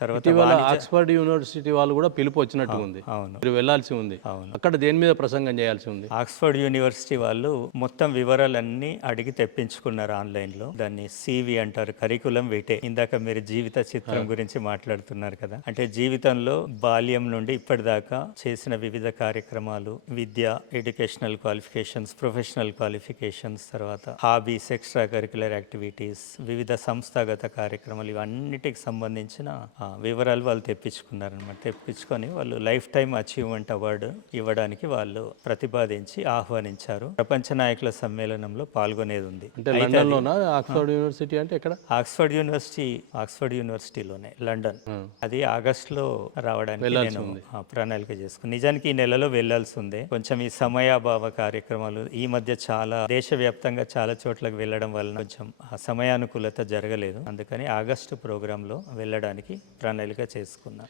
తర్వాత ఇటీవల వాణిజ్య ఆక్స్ఫర్డ్ యూనివర్సిటీ వాళ్ళు కూడా పిలుపు వచ్చినట్టు ఉంది. అవును. మీరు వెళ్ళాల్సి ఉంది. అవును. అక్కడ దేని మీద ప్రసంగం చేయాల్సి ఉంది? ఆక్స్ఫర్డ్ యూనివర్సిటీ వాళ్ళు మొత్తం వివరాలన్నీ అడిగి తెప్పించుకున్నారు ఆన్లైన్లో. దాన్ని సివి అంటారు, కరికులం విటే. ఇందాక మీరు జీవిత చిత్రం గురించి మాట్లాడుతున్నారు కదా, అంటే జీవితంలో బాల్యం నుండి ఇప్పటిదాకా చేసిన వివిధ కార్యక్రమాలు, విద్య, ఎడ్యుకేషనల్ క్వాలిఫికేషన్స్, ప్రొఫెషనల్ క్వాలిఫికేషన్స్, తర్వాత హాబీస్, ఎక్స్ట్రా కరికులర్ యాక్టివిటీస్, వివిధ సంస్థాగత కార్యక్రమాలు, ఇవన్నిటికి సంబంధించిన వివరాలు వాళ్ళు తెప్పించుకున్నారనమాట. తెప్పించుకొని వాళ్ళు లైఫ్ టైమ్ అచీవ్మెంట్ అవార్డు ఇవ్వడానికి వాళ్ళు ప్రతిపాదించి ఆహ్వానించారు. ప్రపంచ నాయకుల సమ్మేళనంలో పాల్గొనేది ఉంది. అంటే లండన్లోనా? ఆక్స్ఫర్డ్ యూనివర్సిటీ అంటే ఎక్కడ? ఆక్స్ఫర్డ్ యూనివర్సిటీలోనే, లండన్. అది ఆగస్టులో రావడానికి నేను ప్రణాళిక చేసుకున్నాను. నిజానికి ఈ నెలలో వెళ్లాల్సి ఉంది. కొంచెం ఈ సమయాభావ కార్యక్రమాలు ఈ మధ్య చాలా దేశవ్యాప్తంగా చాలా చోట్లకు వెళ్ళడం వలన కొంచెం ఆ సమయానుకూలత జరగలేదు. అందుకని ఆగస్టు ప్రోగ్రాంలో వెళ్ళడానికి ప్రణాళిక చేసుకున్నాను.